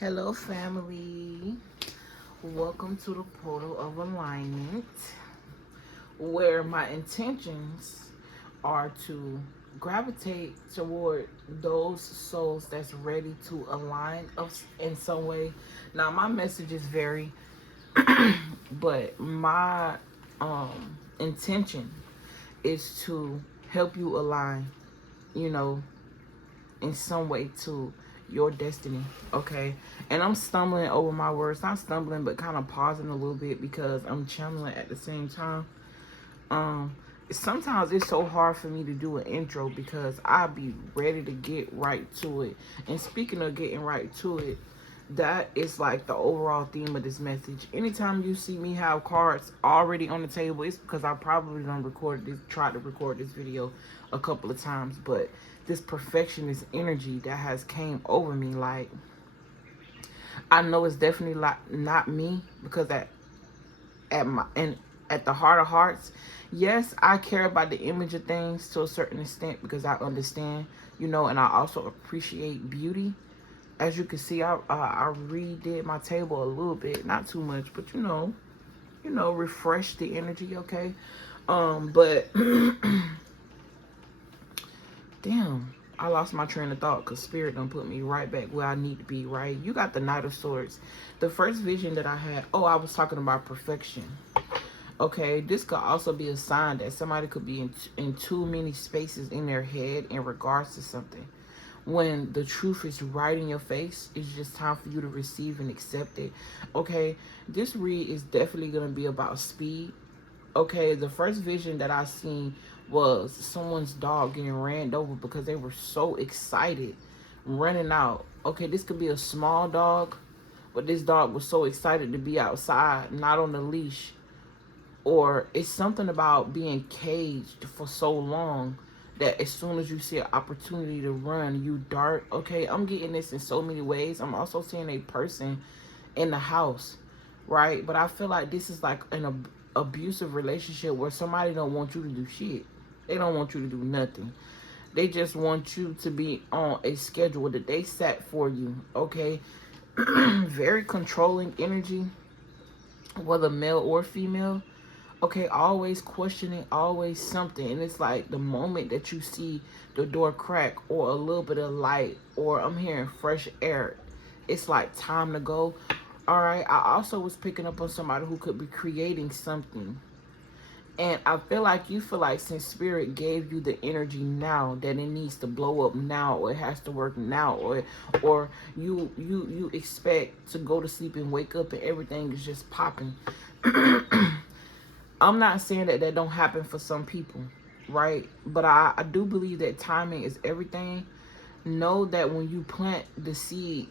Hello, family. Welcome to the portal of alignment, where my intentions are to gravitate toward those souls that's ready to align in some way. Now, my message is very, but my intention is to help you align, you know, in some way to your destiny. Okay. And I'm stumbling over my words, not stumbling but kind of pausing a little bit because I'm channeling at the same time. um Sometimes it's so hard for me to do an intro because I be ready to get right to it. And speaking of getting right to it, that is like the overall theme of this message. Anytime you see me have cards already on the table, it's because I probably tried to record this video a couple of times. But this perfectionist energy that has came over me, like, I know it's definitely like not me, because at the heart of hearts, yes, I care about the image of things to a certain extent because I understand, and I also appreciate beauty. As you can see, I redid my table a little bit, not too much, but refresh the energy. Okay. But damn, I lost my train of thought because spirit done put me right back where I need to be. Right, you got the Knight of Swords. The first vision that I had, oh, I was talking about perfection. Okay, this could also be a sign that somebody could be in too many spaces in their head in regards to something. When the truth is right in your face, it's just time for you to receive and accept it. Okay, this read is definitely going to be about speed. Okay, the first vision that I seen was someone's dog getting ran over because they were so excited running out. Okay, this could be a small dog, but this dog was so excited to be outside, not on the leash. Or it's something about being caged for so long that as soon as you see an opportunity to run, you dart. Okay, I'm getting this in so many ways. I'm also seeing a person in the house, right? But I feel like this is like an abusive relationship where somebody don't want you to do shit. They don't want you to do nothing. They just want you to be on a schedule that they set for you. Okay. Very controlling energy, whether male or female. Okay, always questioning, always something. And it's like the moment that you see the door crack or a little bit of light or I'm hearing fresh air, it's like time to go. All right, I also was picking up on somebody who could be creating something. And I feel like you feel like since spirit gave you the energy now that it needs to blow up now, or it has to work now, or you expect to go to sleep and wake up and everything is just popping. I'm not saying that that don't happen for some people, right? But I do believe that timing is everything. Know that when you plant the seed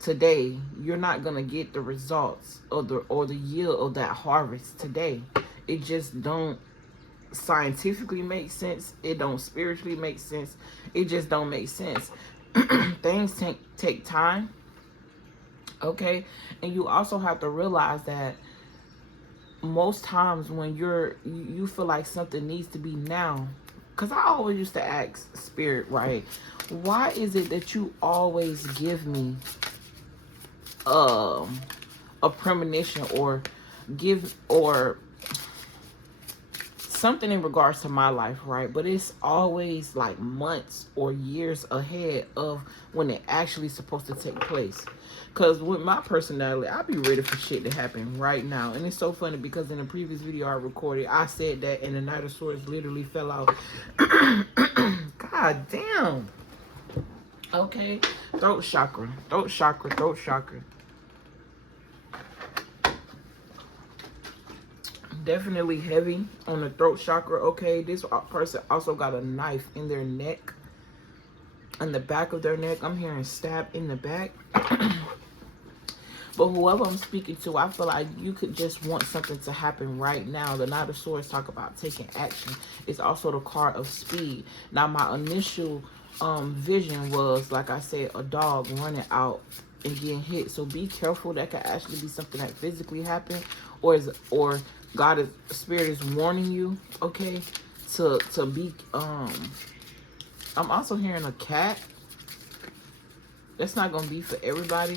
today, you're not gonna get the results or the yield of that harvest today. It just don't scientifically make sense. It don't spiritually make sense. It just don't make sense. Things take time, okay? And you also have to realize that most times when you feel like something needs to be now, because I always used to ask spirit, right, why is it that you always give me um a premonition or give or something in regards to my life, right? But it's always like months or years ahead of when it actually supposed to take place. Cause with my personality, I be ready for shit to happen right now. And it's so funny because in the previous video I recorded, I said that and the Knight of Swords literally fell out. God damn. Okay. Throat chakra. Throat chakra. Throat chakra. Definitely heavy on the throat chakra. Okay, this person also got a knife in their neck, in the back of their neck. I'm hearing stab in the back. But whoever I'm speaking to, I feel like you could just want something to happen right now. The Knight of Swords talk about taking action. It's also the card of speed. Now, my initial vision was, like I said, a dog running out and getting hit. So be careful. That could actually be something that physically happened, or God is spirit is warning you. Okay, to be. I'm also hearing a cat. That's not going to be for everybody.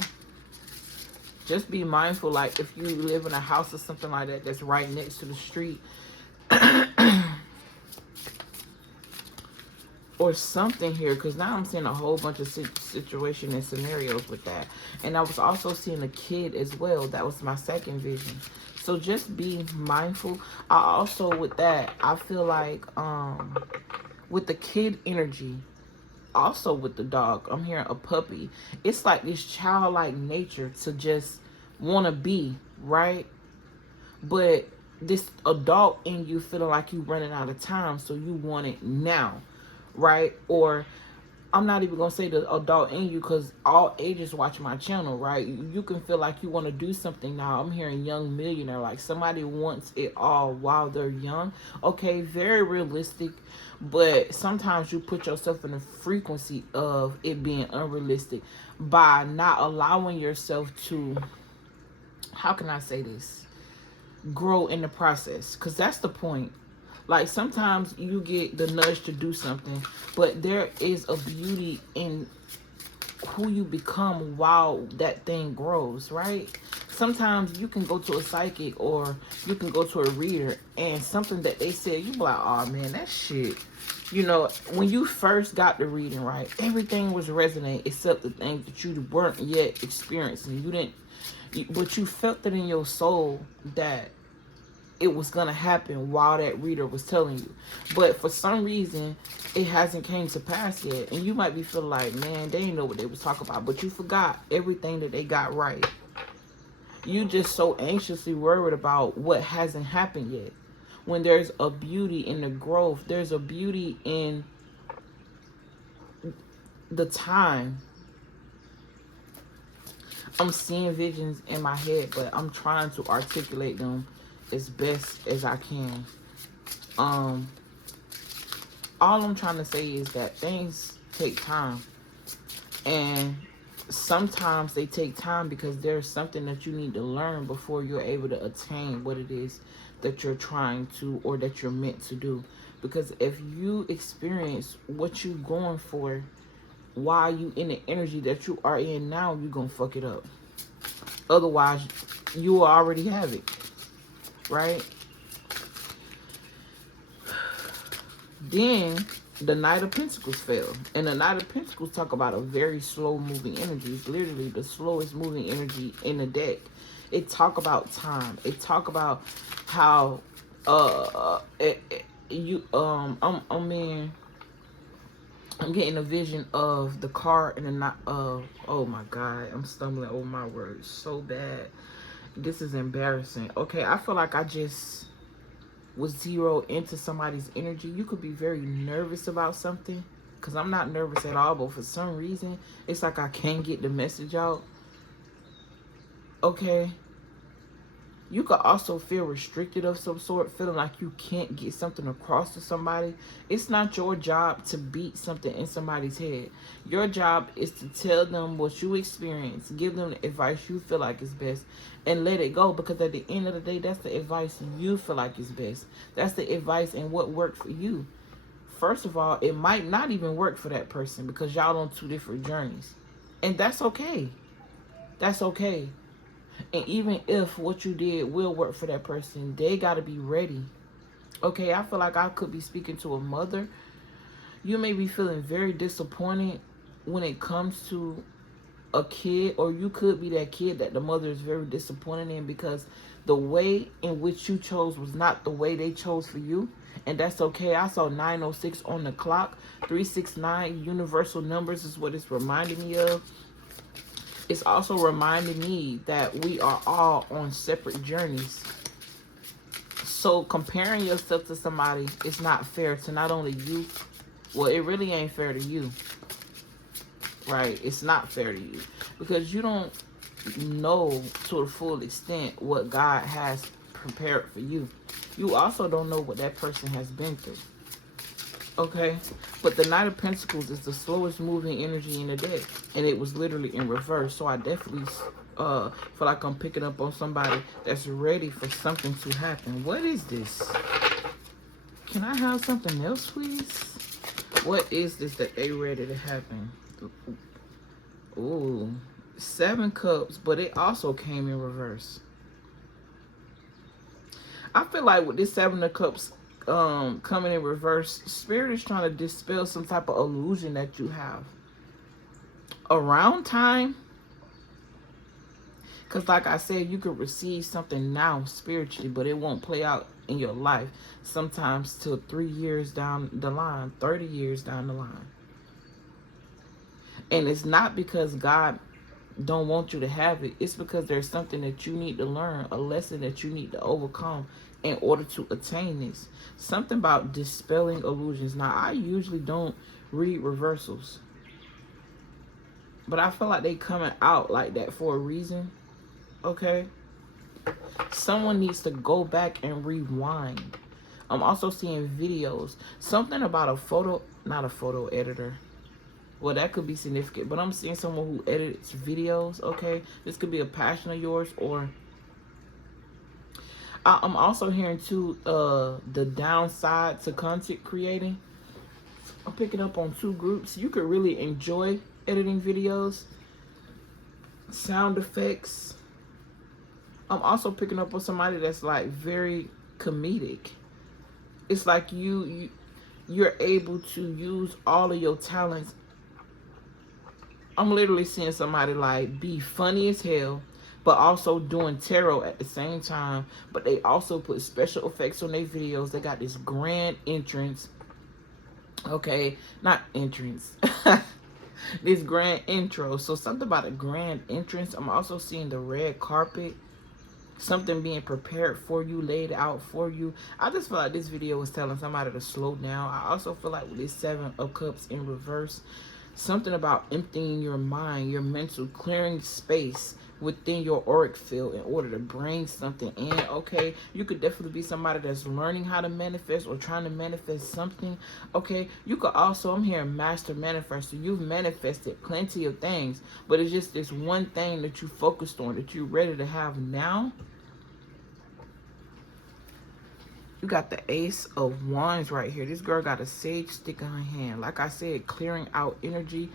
Just be mindful, like if you live in a house or something like that that's right next to the street or something here, because now I'm seeing a whole bunch of situation and scenarios with that. And I was also seeing a kid as well. That was my second vision. So just be mindful. I also, with that, I feel like with the kid energy, also with the dog, I'm hearing a puppy. It's like this childlike nature to just want to be, right? But this adult in you feeling like you running out of time, so you want it now, right? Or I'm not even gonna say the adult in you, because all ages watch my channel, right? You can feel like you want to do something now. I'm hearing young millionaire, like somebody wants it all while they're young. Okay, very realistic, but sometimes you put yourself in a frequency of it being unrealistic by not allowing yourself to, how can I say this, grow in the process, because that's the point. Like sometimes you get the nudge to do something, but there is a beauty in who you become while that thing grows, right? Sometimes you can go to a psychic or you can go to a reader and something that they said, you be like, oh man, that shit. You know, when you first got the reading, right, everything was resonating except the things that you weren't yet experiencing. You didn't, but you felt it in your soul that it was gonna happen while that reader was telling you. But for some reason it hasn't came to pass yet, and you might be feeling like, man, they didn't know what they was talking about, but you forgot everything that they got right. You just so anxiously worried about what hasn't happened yet, when there's a beauty in the growth. There's a beauty in the time. I'm seeing visions in my head, but I'm trying to articulate them as best as I can. All I'm trying to say is that things take time, and sometimes they take time because there's something that you need to learn before you're able to attain what it is that you're trying to, or that you're meant to do. Because if you experience what you're going for while you in the energy that you are in now, you're gonna fuck it up. Otherwise, you will already have it, right? Then the Knight of Pentacles fell. And the Knight of Pentacles talk about a very slow moving energy. It's literally the slowest moving energy in the deck. It talk about time. It talk about how I'm getting a vision of the car and the not oh my god, I'm stumbling over my words so bad. This is embarrassing. Okay, I feel like I just was zeroed into somebody's energy. You could be very nervous about something, because I'm not nervous at all, but for some reason it's like I can't get the message out. Okay, you could also feel restricted of some sort, feeling like you can't get something across to somebody. It's not your job to beat something in somebody's head. Your job is to tell them what you experience, give them the advice you feel like is best, and let it go. Because at the end of the day, that's the advice you feel like is best. That's the advice and what worked for you. First of all, it might not even work for that person because y'all on two different journeys. And that's okay. That's okay. And even if what you did will work for that person, they got to be ready. Okay, I feel like I could be speaking to a mother. You may be feeling very disappointed when it comes to a kid, or you could be that kid that the mother is very disappointed in because the way in which you chose was not the way they chose for you. And that's okay. I saw 9:06 on the clock. 369 universal numbers is what it's reminding me of. It's also reminding me that we are all on separate journeys. So comparing yourself to somebody is not fair to not only you. Well, it really ain't fair to you. Right? It's not fair to you. Because you don't know to the full extent what God has prepared for you. You also don't know what that person has been through. Okay, but the Knight of Pentacles is the slowest moving energy in the deck, and it was literally in reverse. So I definitely feel like I'm picking up on somebody that's ready for something to happen. What is this? Can I have something else, please? What is this that they ready to happen? Ooh, 7 cups, but it also came in reverse. I feel like with this 7 of cups coming in reverse, spirit is trying to dispel some type of illusion that you have around time. Because like I said, you could receive something now spiritually, but it won't play out in your life sometimes till 3 years down the line, 30 years down the line. And it's not because God don't want you to have it. It's because there's something that you need to learn, a lesson that you need to overcome in order to attain this. Something about dispelling illusions. Now, I usually don't read reversals, but I feel like they coming out like that for a reason. Okay? Someone needs to go back and rewind. I'm also seeing videos. Something about a photo, not a photo editor. Well, that could be significant, but I'm seeing someone who edits videos, okay? This could be a passion of yours, or I'm also hearing too the downside to content creating. I'm picking up on 2 groups. You could really enjoy editing videos, sound effects. I'm also picking up on somebody that's like very comedic. It's like you're able to use all of your talents. I'm literally seeing somebody like be funny as hell, but also doing tarot at the same time. But they also put special effects on their videos. They got this grand entrance. Okay, not entrance. This grand intro. So something about a grand entrance. I'm also seeing the red carpet. Something being prepared for you, laid out for you. I just feel like this video was telling somebody to slow down. I also feel like with this 7 of cups in reverse, something about emptying your mind, your mental, clearing space within your auric field in order to bring something in. Okay, you could definitely be somebody that's learning how to manifest or trying to manifest something. Okay, you could also, I'm hearing master manifester. You've manifested plenty of things, but it's just this one thing that you focused on, that you're ready to have now. You got the Ace of Wands right here. This girl got a sage stick in her hand. Like I said, clearing out energy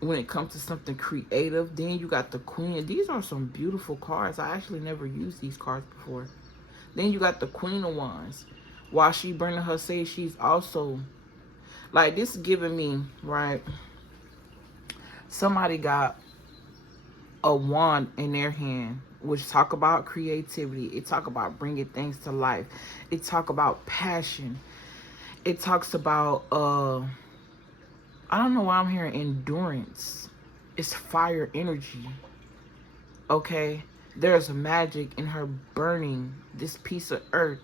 when it comes to something creative. Then you got the Queen. These are some beautiful cards. I actually never used these cards before. Then you got the Queen of Wands. While she burning her sage, she's also, like, this is giving me, right, somebody got a wand in their hand, which talk about creativity. It talk about bringing things to life. It talk about passion. It talks about I don't know why I'm hearing endurance. It's fire energy. Okay, there's magic in her burning this piece of earth,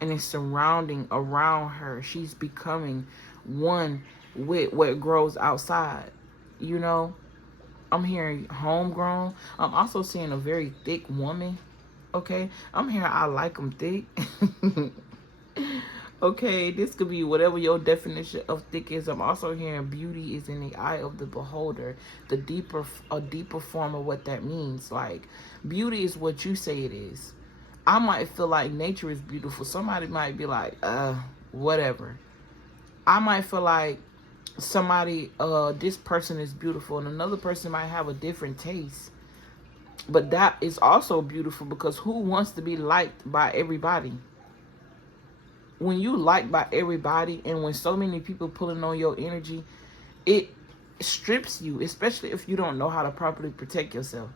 and it's surrounding around her. She's becoming one with what grows outside, you know. I'm hearing homegrown. I'm also seeing a very thick woman. Okay, I'm hearing I like them thick. Okay, this could be whatever your definition of thick is. I'm also hearing beauty is in the eye of the beholder. A deeper form of what that means. Like, beauty is what you say it is. I might feel like nature is beautiful. Somebody might be like, whatever. I might feel like somebody, this person is beautiful, and another person might have a different taste. But that is also beautiful, because who wants to be liked by everybody? When you liked by everybody, and when so many people pulling on your energy, it strips you, especially if you don't know how to properly protect yourself.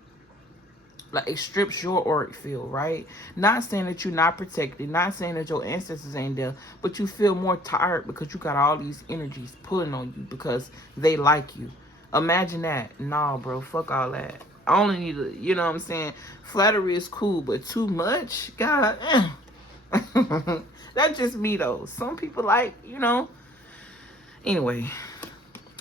Like, it strips your auric field, right? Not saying that you're not protected, not saying that your ancestors ain't there, but you feel more tired because you got all these energies pulling on you because they like you. Imagine that. Nah, bro, fuck all that. I only need to, you know what I'm saying? Flattery is cool, but too much? God, That's just me, though. Some people like, you know. Anyway.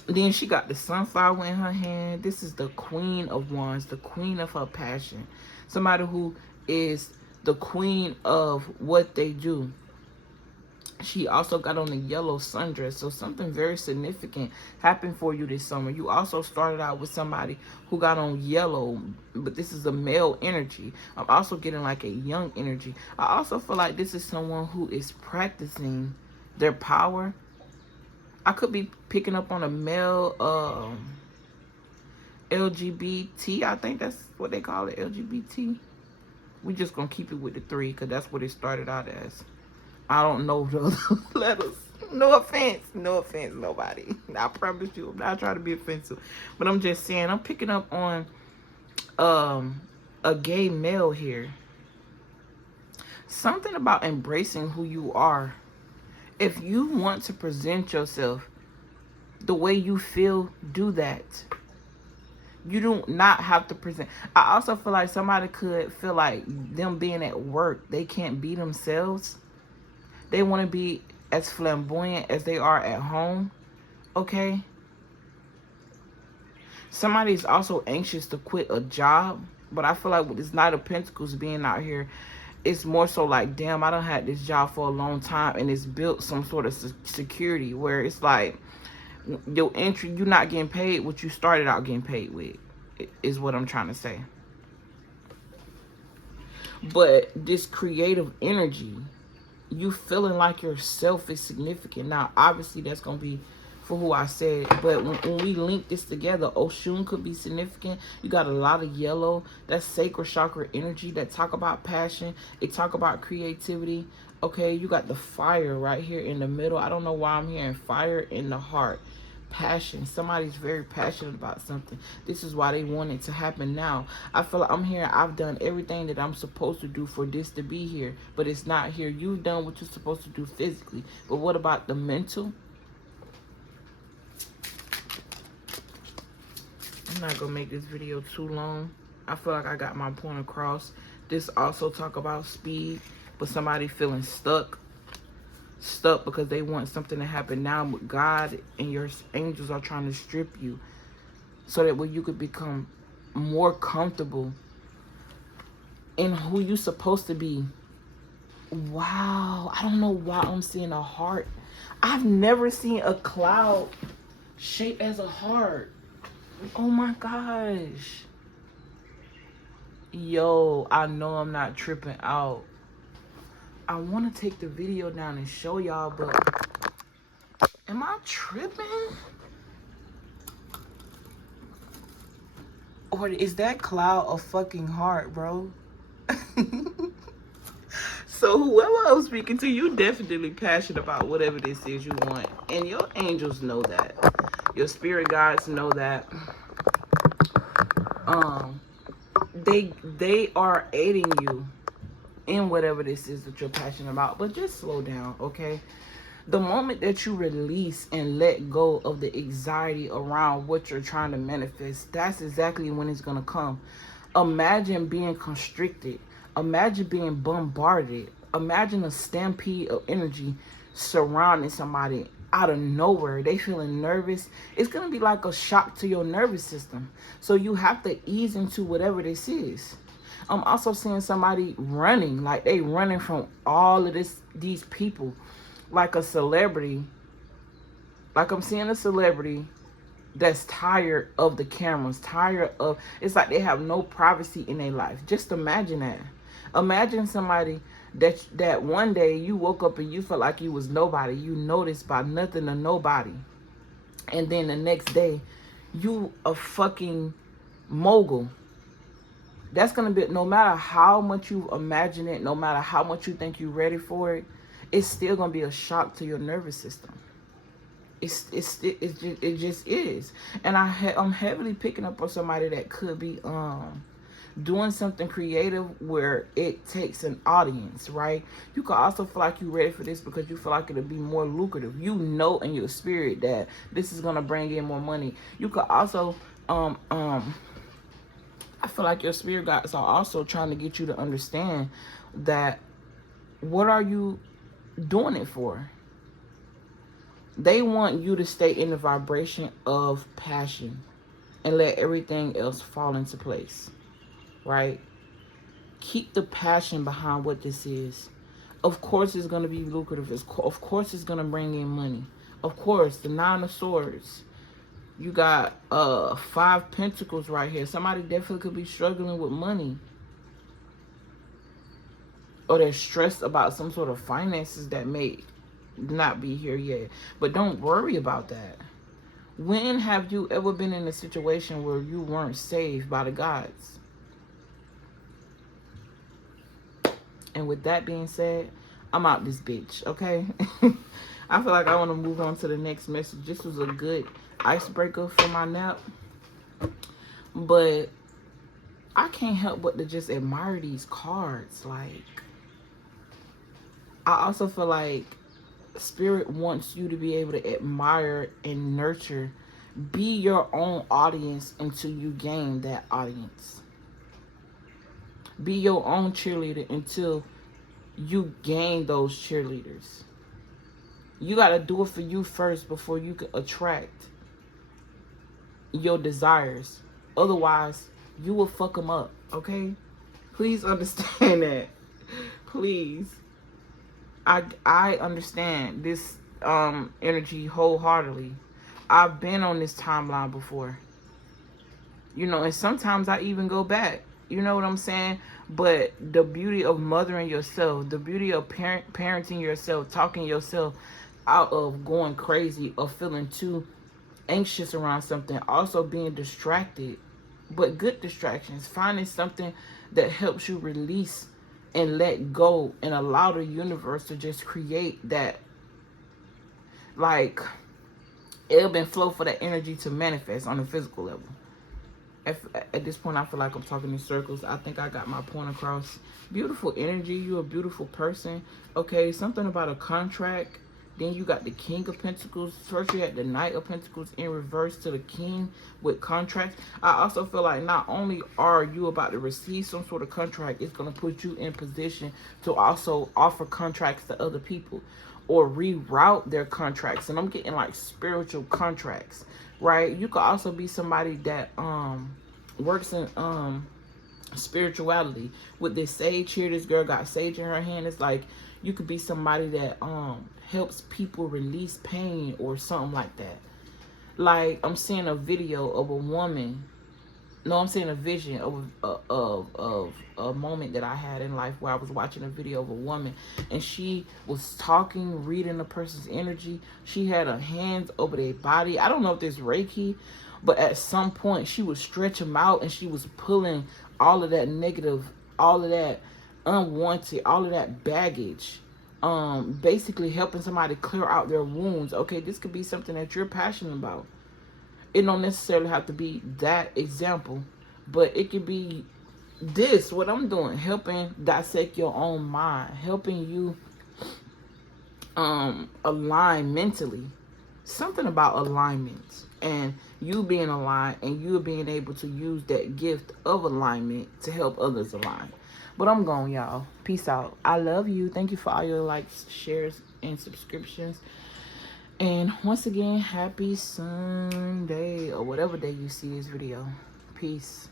Then she got the sunflower in her hand. This is the Queen of Wands, the queen of her passion. Somebody who is the queen of what they do. She also got on a yellow sundress. So something very significant happened for you this summer. You also started out with somebody who got on yellow, but this is a male energy. I'm also getting like a young energy. I also feel like this is someone who is practicing their power. I could be picking up on a male LGBT, I think that's what they call it, LGBT. We just gonna keep it with the 3 because that's what it started out as. I don't know the other letters. No offense, nobody. I promise you, I'm not trying to be offensive, but I'm just saying I'm picking up on a gay male here. Something about embracing who you are. If you want to present yourself the way you feel, do that. You do not have to present. I also feel like somebody could feel like them being at work, they can't be themselves. They want to be as flamboyant as they are at home. Okay? Somebody's also anxious to quit a job. But I feel like with this Knight of Pentacles being out here, it's more so like, damn, I done had this job for a long time. And it's built some sort of security where it's like, your entry, you're not getting paid what you started out getting paid with, is what I'm trying to say. But this creative energy, you feeling like yourself is significant. Now, obviously, that's going to be for who I said. But when we link this together, Oshun could be significant. You got a lot of yellow. That's sacred chakra energy that talk about passion. It talk about creativity. Okay, you got the fire right here in the middle. I don't know why I'm hearing fire in the heart. Passion. Somebody's very passionate about something. This is why they want it to happen now. I feel like I'm here. I've done everything that I'm supposed to do for this to be here, but it's not here. You've done what you're supposed to do physically, but what about the mental? I'm not gonna make this video too long. I feel like I got my point across. This also talk about speed, but somebody feeling stuck because they want something to happen now, but God and your angels are trying to strip you so that way you could become more comfortable in who you're supposed to be. Wow, I don't know why I'm seeing a heart. I've never seen a cloud shaped as a heart. Oh my gosh. Yo, I know I'm not tripping out. I want to take the video down and show y'all, but am I tripping? Or is that cloud a fucking heart, bro? So whoever I'm speaking to, you definitely passionate about whatever this is you want. And your angels know that. Your spirit guides know that. They are aiding you in whatever this is that you're passionate about. But just slow down, okay? The moment that you release and let go of the anxiety around what you're trying to manifest, that's exactly when it's going to come. Imagine being constricted. Imagine being bombarded. Imagine a stampede of energy surrounding somebody out of nowhere. They feeling nervous. It's going to be like a shock to your nervous system. So you have to ease into whatever this is. I'm also seeing somebody running, like they running from all of these people, like a celebrity. Like I'm seeing a celebrity that's tired of the cameras, tired of, it's like they have no privacy in their life. Just imagine that. Imagine somebody that one day you woke up and you felt like you was nobody. You noticed by nothing or nobody. And then the next day, you a fucking mogul. That's going to be, no matter how much you imagine it, no matter how much you think you're ready for it, it's still going to be a shock to your nervous system. It just is. And I'm heavily picking up on somebody that could be doing something creative where it takes an audience, right? You could also feel like you're ready for this because you feel like it'll be more lucrative. You know in your spirit that this is gonna bring in more money. You could also I feel like your spirit guides are also trying to get you to understand that what are you doing it for? They want you to stay in the vibration of passion and let everything else fall into place, right? Keep the passion behind what this is. Of course it's going to be lucrative. Of course it's going to bring in money. Of course, the 9 of Swords. You got 5 Pentacles right here. Somebody definitely could be struggling with money. Or they're stressed about some sort of finances that may not be here yet. But don't worry about that. When have you ever been in a situation where you weren't saved by the gods? And with that being said, I'm out this bitch, okay? I feel like I want to move on to the next message. This was a good icebreaker for my nap. But I can't help but to just admire these cards. Like, I also feel like Spirit wants you to be able to admire and nurture. Be your own audience until you gain that audience. Be your own cheerleader until you gain those cheerleaders. You got to do it for you first before you can attract your desires. Otherwise, you will fuck them up, okay? Please understand that. Please. I understand this energy wholeheartedly. I've been on this timeline before. You know, and sometimes I even go back. You know what I'm saying? But the beauty of mothering yourself, the beauty of parenting yourself, talking yourself out of going crazy or feeling too anxious around something, also being distracted, but good distractions, finding something that helps you release and let go and allow the universe to just create that, like, ebb and flow for that energy to manifest on a physical level. At this point, I feel like I'm talking in circles. I think I got my point across. Beautiful energy. You're a beautiful person. Okay, something about a contract. Then you got the King of Pentacles. First you had the Knight of Pentacles in reverse to the King with contracts. I also feel like not only are you about to receive some sort of contract, it's going to put you in position to also offer contracts to other people or reroute their contracts. And I'm getting like spiritual contracts, right? You could also be somebody that works in spirituality. With this sage here, this girl got sage in her hand. It's like you could be somebody that helps people release pain or something like that. Like, I'm seeing a video of a woman. No, I'm seeing a vision of a moment that I had in life where I was watching a video of a woman and she was talking, reading a person's energy. She had her hands over their body. I don't know if this Reiki, but at some point she would stretch them out and she was pulling all of that negative, all of that unwanted, all of that baggage. Basically helping somebody clear out their wounds. Okay, this could be something that you're passionate about. It don't necessarily have to be that example, but it could be this, what I'm doing, helping dissect your own mind, helping you align mentally. Something about alignment and you being aligned and you being able to use that gift of alignment to help others align. But I'm gone, y'all. Peace out. I love you. Thank you for all your likes, shares, and subscriptions. And once again, happy Sunday or whatever day you see this video. Peace.